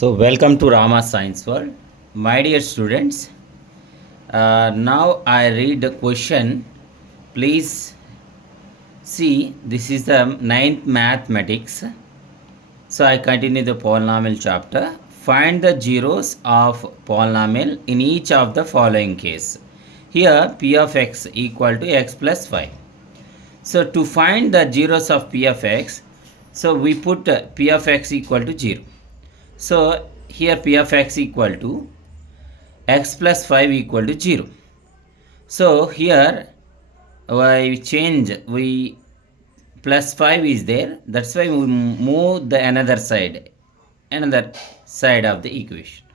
So, welcome to Rama Science World. My dear students, now I read the question. Please see, this is the ninth mathematics. So, I continue the polynomial chapter. Find the zeros of polynomial in each of the following case. Here, p of x equal to x plus 5. So, to find the zeros of p of x, so we put p of x equal to 0. So, here p of x equal to x plus 5 equal to 0. So here we plus 5 is there, that's why we move the another side of the equation.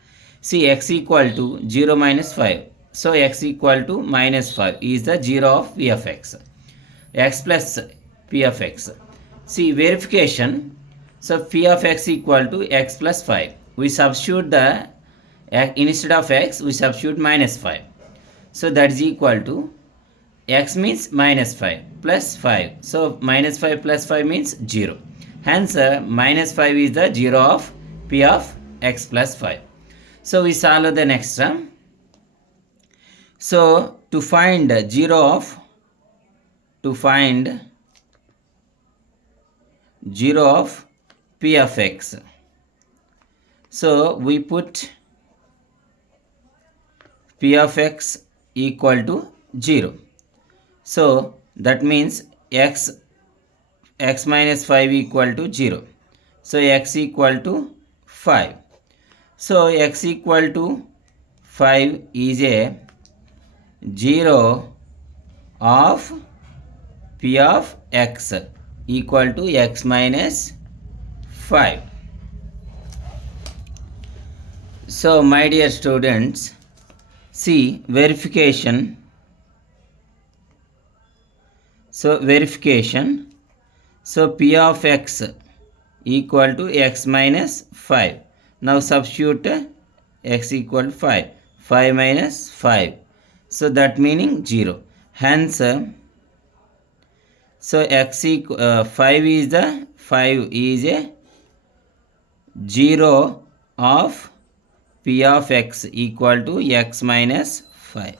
See, x equal to 0 minus 5. So x equal to minus 5 is the 0 of p of x. X plus p of x. See, verification. So p of x equal to x plus 5. We substitute the instead of x we substitute minus 5. So that is equal to x means minus 5 plus 5. So minus 5 plus 5 means 0. Hence minus 5 is the 0 of p of x plus 5. So we solve the next term. So to find 0 of p of x. So we put p of x equal to 0. So that means x minus 5 equal to 0. So x equal to 5. So x equal to 5 is a 0 of p of x equal to x minus 5. So my dear students, see verification. So verification. So p of x equal to x minus 5. Now substitute x equal to 5. 5 minus 5. So that meaning 0. Hence, so 5 is a 0 of p of x equal to x minus 5.